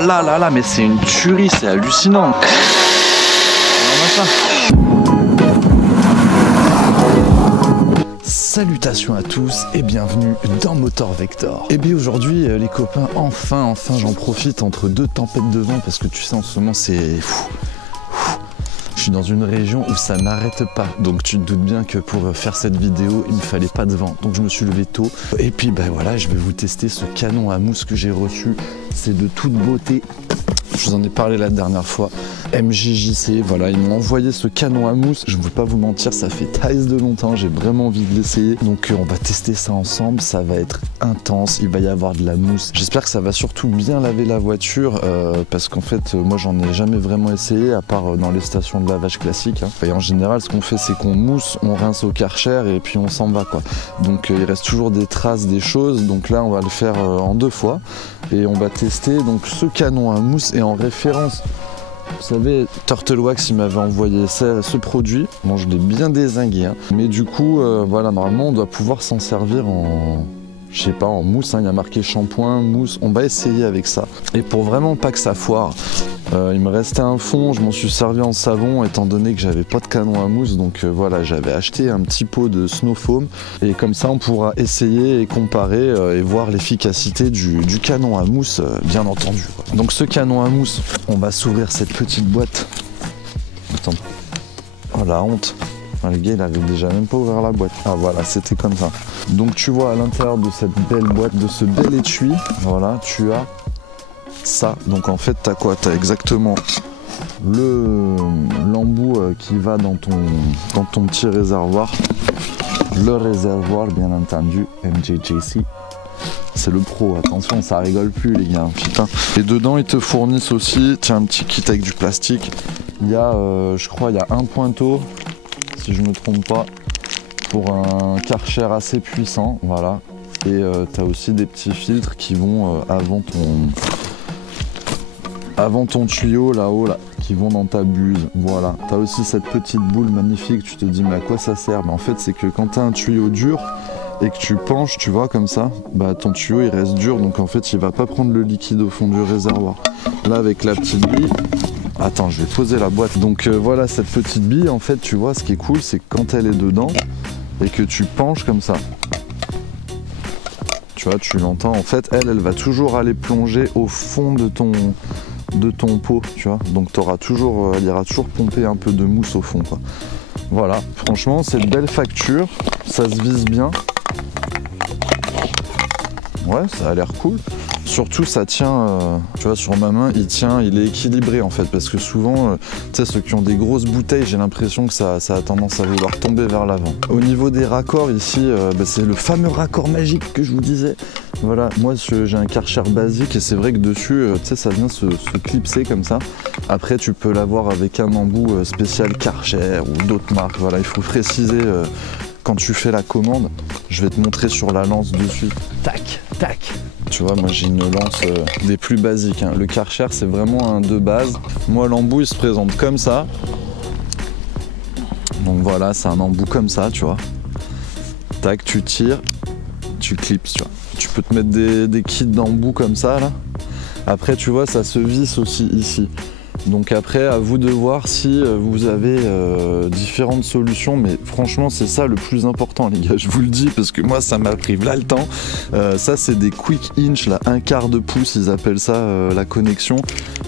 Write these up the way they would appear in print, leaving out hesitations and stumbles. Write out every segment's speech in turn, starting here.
là là là là, mais c'est une tuerie, c'est hallucinant. Salutations à tous et bienvenue dans Motor Vector. Et bien aujourd'hui les copains, enfin j'en profite entre deux tempêtes de vent parce que tu sais en ce moment c'est fou. Je suis dans une région où ça n'arrête pas, donc tu te doutes bien que pour faire cette vidéo il me fallait pas de vent, donc je me suis levé tôt et puis ben voilà, je vais vous tester ce canon à mousse que j'ai reçu. C'est de toute beauté, je vous en ai parlé la dernière fois, MJJC, voilà, ils m'ont envoyé ce canon à mousse. Je ne veux pas vous mentir, ça fait taille de longtemps, j'ai vraiment envie de l'essayer. Donc on va tester ça ensemble, ça va être intense, il va y avoir de la mousse. J'espère que ça va surtout bien laver la voiture, parce qu'en fait, moi j'en ai jamais vraiment essayé, à part dans les stations de lavage classiques. Et en général, ce qu'on fait, c'est qu'on mousse, on rince au Karcher et puis on s'en va, quoi. Donc il reste toujours des traces, des choses. Donc là, on va le faire en 2 fois. Et on va tester donc ce canon à mousse et en référence. Vous savez, Turtle Wax, il m'avait envoyé ce produit. Bon, je l'ai bien dézingué, hein. Mais du coup, voilà, normalement, on doit pouvoir s'en servir en, je sais pas, en mousse, hein. Il y a marqué shampoing, mousse. On va essayer avec ça. Et pour vraiment pas que ça foire, il me restait un fond. Je m'en suis servi en savon, étant donné que j'avais pas de canon à mousse. Donc voilà, j'avais acheté un petit pot de Snow Foam. Et comme ça, on pourra essayer et comparer et voir l'efficacité du canon à mousse, bien entendu, quoi. Donc ce canon à mousse, on va s'ouvrir cette petite boîte. Attends. Oh la honte. Le gars il avait déjà même pas ouvert la boîte. Ah voilà, c'était comme ça. Donc tu vois à l'intérieur de cette belle boîte, de ce bel étui, voilà, tu as ça. Donc en fait t'as quoi? T'as exactement l'embout qui va dans ton petit réservoir. Le réservoir bien entendu, MJJC. C'est le pro, attention, ça rigole plus les gars, putain. Et dedans ils te fournissent aussi, tiens, un petit kit avec du plastique. Il y a, je crois, il y a un pointeau, si je me trompe pas, pour un Karcher assez puissant, voilà. Et tu as aussi des petits filtres qui vont avant ton tuyau là-haut, là, qui vont dans ta buse, voilà. Tu as aussi cette petite boule magnifique, tu te dis mais à quoi ça sert? Mais en fait c'est que quand tu as un tuyau dur et que tu penches, tu vois, comme ça, bah ton tuyau il reste dur, donc en fait il va pas prendre le liquide au fond du réservoir. Là avec la petite bille, attends, je vais poser la boîte. Donc voilà, cette petite bille, en fait, tu vois, ce qui est cool, c'est que quand elle est dedans et que tu penches comme ça, tu vois, tu l'entends, en fait, elle va toujours aller plonger au fond de ton pot, tu vois. Donc elle ira toujours pomper un peu de mousse au fond, quoi. Voilà, franchement, c'est une belle facture, ça se vise bien. Ouais, ça a l'air cool. Surtout ça tient, tu vois, sur ma main il tient, il est équilibré en fait, parce que souvent, tu sais, ceux qui ont des grosses bouteilles, j'ai l'impression que ça a tendance à vouloir tomber vers l'avant. Au niveau des raccords ici, c'est le fameux raccord magique que je vous disais. Voilà, moi j'ai un Karcher basique et c'est vrai que dessus, tu sais, ça vient se clipser comme ça. Après tu peux l'avoir avec un embout spécial Karcher ou d'autres marques, voilà, il faut préciser quand tu fais la commande. Je vais te montrer sur la lance dessus. Tac, tac. Tu vois, moi j'ai une lance des plus basiques, hein. Le Karcher c'est vraiment un de base. Moi l'embout il se présente comme ça. Donc voilà, c'est un embout comme ça, tu vois. Tac, tu tires, tu clips, tu vois. Tu peux te mettre des kits d'embout comme ça là. Après tu vois, ça se visse aussi ici. Donc après, à vous de voir si vous avez différentes solutions, mais franchement c'est ça le plus important les gars, je vous le dis, parce que moi ça m'a pris là le temps. Ça c'est des quick inch, là, 1/4 de pouce, ils appellent ça la connexion.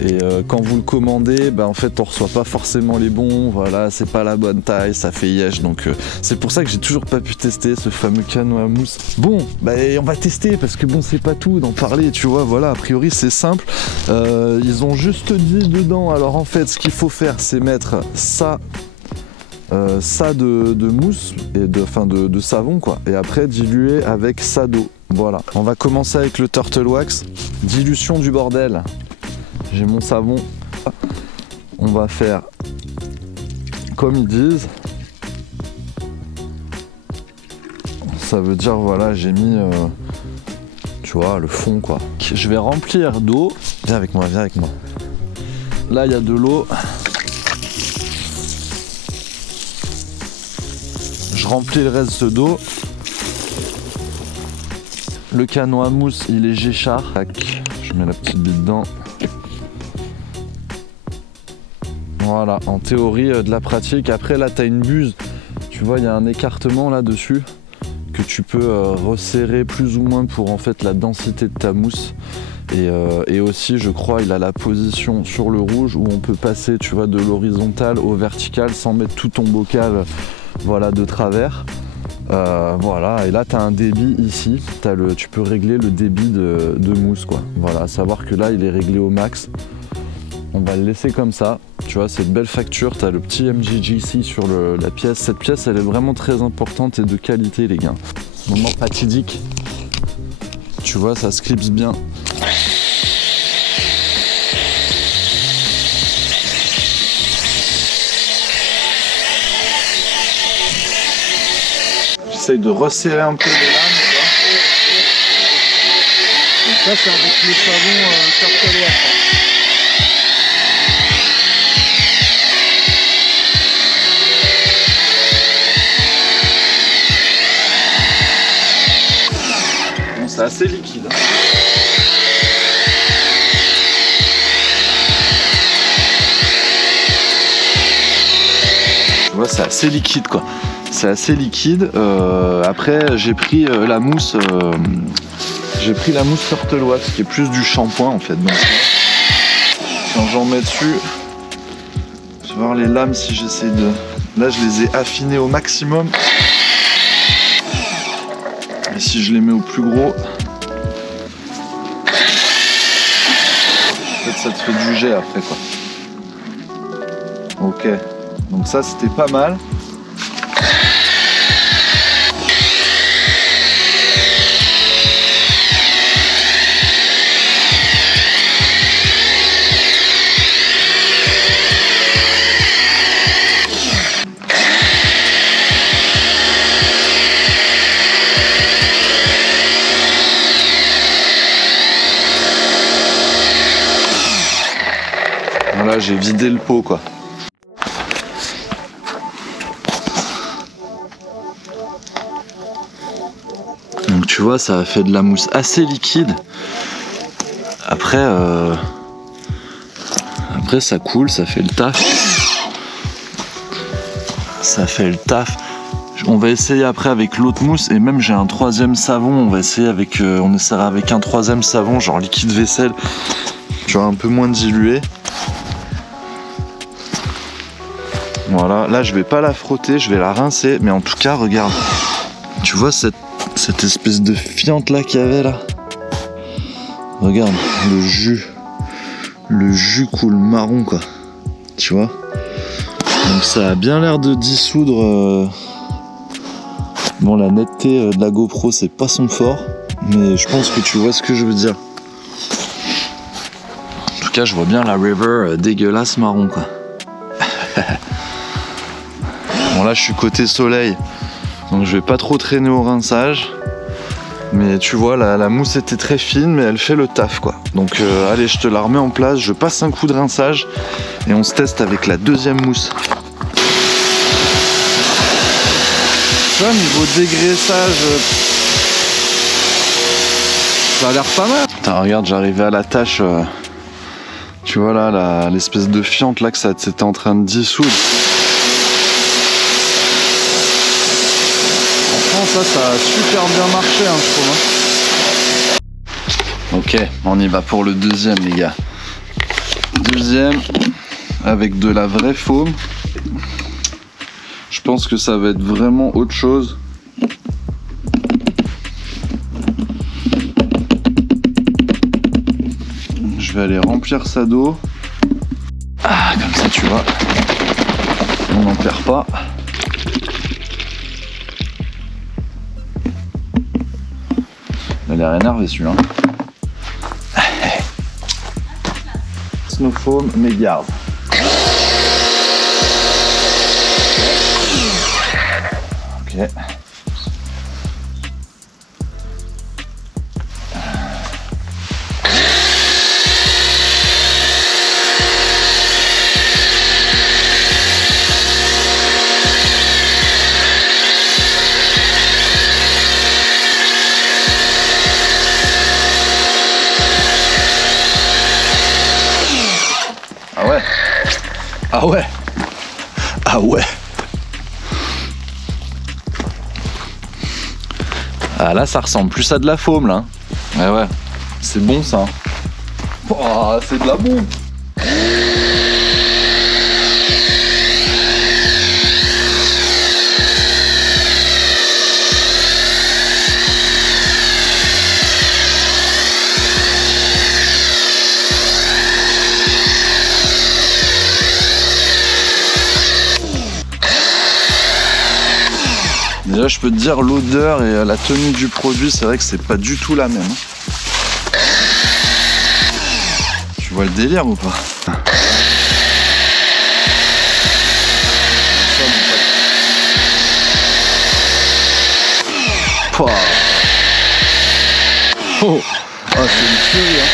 Et quand vous le commandez, bah, en fait on reçoit pas forcément les bons, voilà, c'est pas la bonne taille, ça fait yèche, donc c'est pour ça que j'ai toujours pas pu tester ce fameux canon à mousse. Bon, bah on va tester, parce que bon c'est pas tout d'en parler, tu vois, voilà, a priori c'est simple. Ils ont juste dit dedans, alors en fait ce qu'il faut faire c'est mettre ça de mousse et de savon, quoi, et après diluer avec ça d'eau. Voilà, on va commencer avec le Turtle Wax, dilution du bordel. J'ai mon savon, on va faire comme ils disent, ça veut dire voilà, j'ai mis tu vois le fond, quoi. Je vais remplir d'eau, viens avec moi, viens avec moi. Là il y a de l'eau, je remplis le reste d'eau. Le canon à mousse il est G-Char, je mets la petite bille dedans, Voilà, en théorie de la pratique. Après là tu as une buse, tu vois il y a un écartement là dessus que tu peux resserrer plus ou moins pour en fait la densité de ta mousse. Et aussi je crois il a la position sur le rouge où on peut passer tu vois de l'horizontal au vertical sans mettre tout ton bocal voilà de travers. Voilà, et là tu as un débit ici, tu peux régler le débit de mousse quoi. Voilà, à savoir que là il est réglé au max. On va le laisser comme ça, tu vois, c'est une belle facture, tu as le petit MGGC sur la pièce. Cette pièce elle est vraiment très importante et de qualité les gars. Moment fatidique, tu vois ça se clipse bien. J'essaye de resserrer un peu les lames, tu vois. Donc ça c'est avec le savon Turtle Wax. Bon, c'est assez liquide. Tu vois, c'est assez liquide quoi. C'est assez liquide. Après, j'ai pris la mousse. J'ai pris la mousse Turtle Wax qui est plus du shampoing en fait. Donc, quand j'en mets dessus, je vais voir les lames si j'essaie de. Là, je les ai affinées au maximum. Et si je les mets au plus gros, en fait, ça te fait du jet après quoi. Ok. Donc ça, c'était pas mal. Voilà, j'ai vidé le pot quoi. Donc tu vois, ça a fait de la mousse assez liquide. Après, ça coule, ça fait le taf. Ça fait le taf. On va essayer après avec l'autre mousse et même j'ai un troisième savon. On va essayer avec, on essaiera avec un troisième savon, genre liquide vaisselle. Tu vois, un peu moins dilué. Voilà, là je vais pas la frotter, je vais la rincer, mais en tout cas regarde, tu vois cette espèce de fiente là qu'il y avait là. Regarde, le jus coule marron quoi, tu vois. Donc ça a bien l'air de dissoudre. Bon, la netteté de la GoPro c'est pas son fort, mais je pense que tu vois ce que je veux dire. En tout cas je vois bien la river dégueulasse marron quoi. Bon là je suis côté soleil, donc je vais pas trop traîner au rinçage. Mais tu vois la mousse était très fine mais elle fait le taf quoi. Donc allez, je te la remets en place, je passe un coup de rinçage et on se teste avec la deuxième mousse. Ça niveau dégraissage, ça a l'air pas mal. Putain, regarde, j'arrivais à la tâche, tu vois là l'espèce de fiente là que ça c'était en train de dissoudre. Ça a super bien marché hein, je trouve. Ok, on y va pour le deuxième les gars. Deuxième avec de la vraie faume. Je pense que ça va être vraiment autre chose. Je vais aller remplir ça d'eau. Ah, comme ça tu vois, on n'en perd pas. Il a l'air énervé celui-là. Snow foam, mais garde. Ok. Ah ouais. Ah ouais. Ah là ça ressemble plus à de la foam là. Ouais ouais. C'est bon ça. Oh, c'est de la bombe. Déjà je peux te dire l'odeur et la tenue du produit, c'est vrai que c'est pas du tout la même. Tu vois le délire ou pas? Oh, oh c'est une tuerie hein.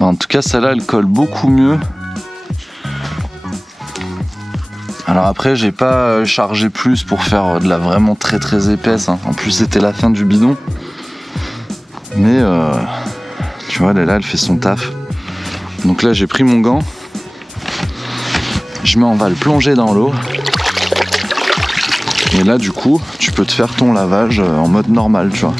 En tout cas celle-là elle colle beaucoup mieux. Alors après j'ai pas chargé plus pour faire de la vraiment très très épaisse hein. En plus c'était la fin du bidon. Mais tu vois là elle fait son taf. Donc là j'ai pris mon gant. On va le plonger dans l'eau. Et là du coup tu peux te faire ton lavage en mode normal tu vois.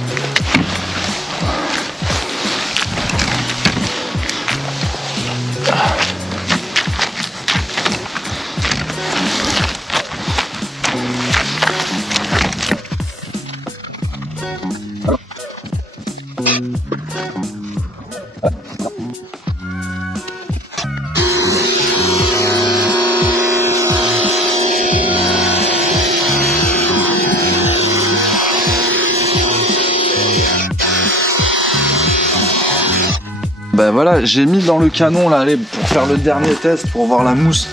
Ben voilà, j'ai mis dans le canon là, allez, pour faire le dernier test, pour voir la mousse.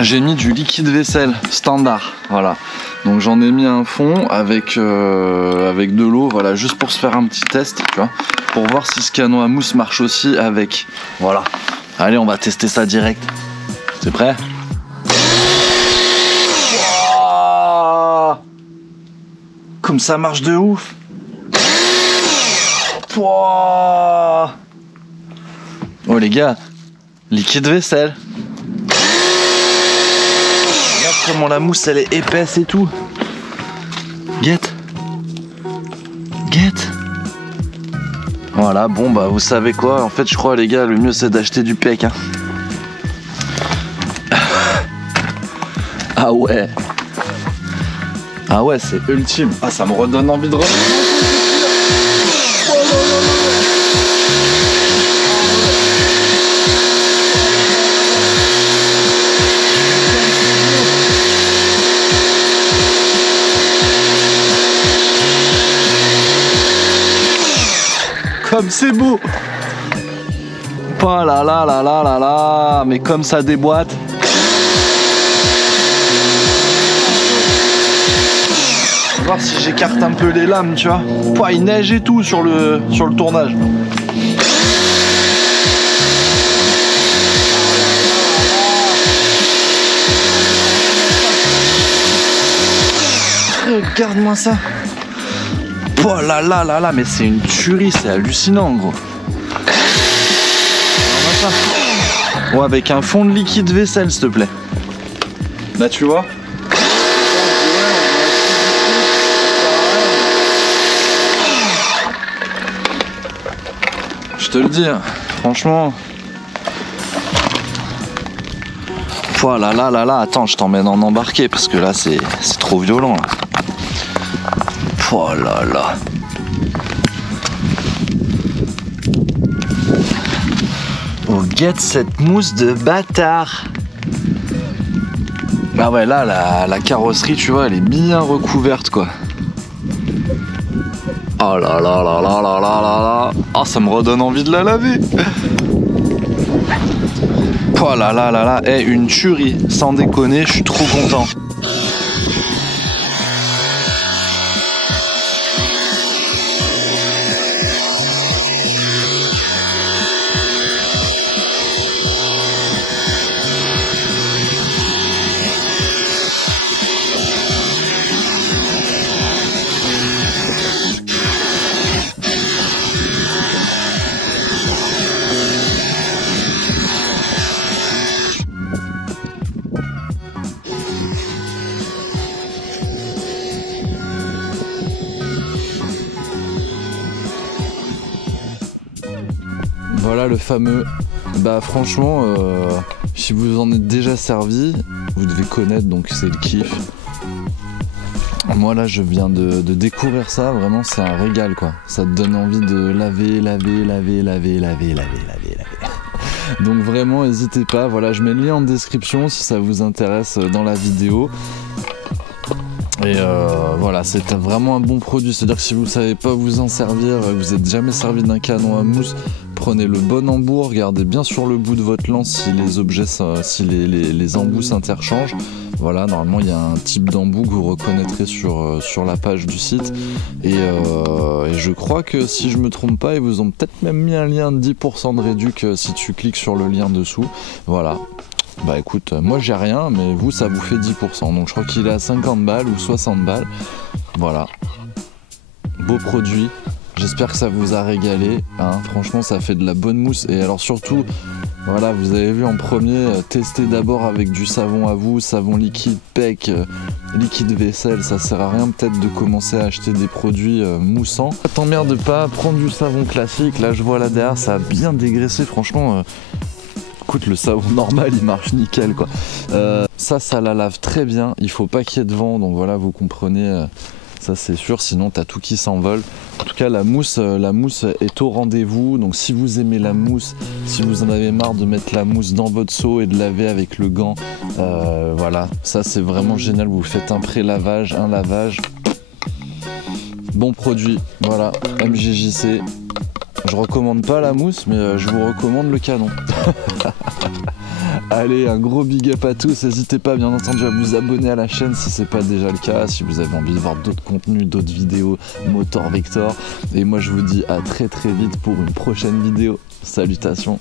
J'ai mis du liquide vaisselle standard, voilà. Donc j'en ai mis un fond avec de l'eau, voilà, juste pour se faire un petit test, tu vois, pour voir si ce canon à mousse marche aussi avec. Voilà. Allez, on va tester ça direct. C'est prêt? Wow, comme ça marche de ouf. Wow. Oh les gars, liquide vaisselle. Regarde comment la mousse elle est épaisse et tout. Guette. Guette. Voilà, bon bah vous savez quoi, en fait je crois les gars le mieux c'est d'acheter du PEC hein. Ah ouais. Ah ouais c'est ultime. Ah ça me redonne envie de revenir. Comme c'est beau. Oh là là là là là là. Mais comme ça déboîte. On va voir si j'écarte un peu les lames, tu vois. Oh, il neige et tout sur le tournage. Regarde-moi ça. Oh là là là là, mais c'est une tuerie, c'est hallucinant gros. Ouais, avec un fond de liquide vaisselle s'il te plaît. Là tu vois. Je te le dis, hein, franchement. Oh là là là là, attends, je t'emmène en embarqué parce que là c'est trop violent là. Oh là là. Oh, guette cette mousse de bâtard. Ah ouais, là, la carrosserie, tu vois, elle est bien recouverte, quoi. Oh là là là là là là là là. Oh, ça me redonne envie de la laver. Oh là là là là. Eh, une tuerie, sans déconner, je suis trop content. Voilà le fameux. Bah franchement, si vous en êtes déjà servi, vous devez connaître, donc c'est le kiff. Moi là je viens de découvrir ça, vraiment c'est un régal quoi. Ça te donne envie de laver. Donc vraiment n'hésitez pas, voilà je mets le lien en description si ça vous intéresse dans la vidéo. Et voilà, c'est vraiment un bon produit, c'est-à-dire que si vous ne savez pas vous en servir, vous n'êtes jamais servi d'un canon à mousse, prenez le bon embout, regardez bien sur le bout de votre lance si les objets, si les embouts s'interchangent. Voilà, normalement il y a un type d'embout que vous reconnaîtrez sur la page du site. Et je crois que si je me trompe pas, ils vous ont peut-être même mis un lien de 10% de réduc si tu cliques sur le lien dessous. Voilà. Bah écoute, moi j'ai rien, mais vous ça vous fait 10%. Donc je crois qu'il est à 50 balles ou 60 balles. Voilà. Beau produit. J'espère que ça vous a régalé. Hein. Franchement, ça fait de la bonne mousse. Et alors surtout, voilà, vous avez vu en premier, testez d'abord avec du savon à vous, savon liquide, PEC, liquide vaisselle. Ça sert à rien peut-être de commencer à acheter des produits moussants. T'emmerde pas, prendre du savon classique. Là, je vois là derrière, ça a bien dégraissé. Franchement, écoute, le savon normal, il marche nickel, quoi. Ça la lave très bien. Il faut pas qu'il y ait de vent. Donc voilà, vous comprenez. Ça c'est sûr, sinon t'as tout qui s'envole. En tout cas la mousse est au rendez-vous. Donc si vous aimez la mousse, si vous en avez marre de mettre la mousse dans votre seau et de laver avec le gant, voilà, ça c'est vraiment génial. Vous faites un pré-lavage, un lavage. Bon produit, voilà, MGJC. Je recommande pas la mousse, mais je vous recommande le canon. Allez, un gros big up à tous, n'hésitez pas bien entendu à vous abonner à la chaîne si c'est pas déjà le cas, si vous avez envie de voir d'autres contenus, d'autres vidéos Motor Vector. Et moi je vous dis à très vite pour une prochaine vidéo. Salutations.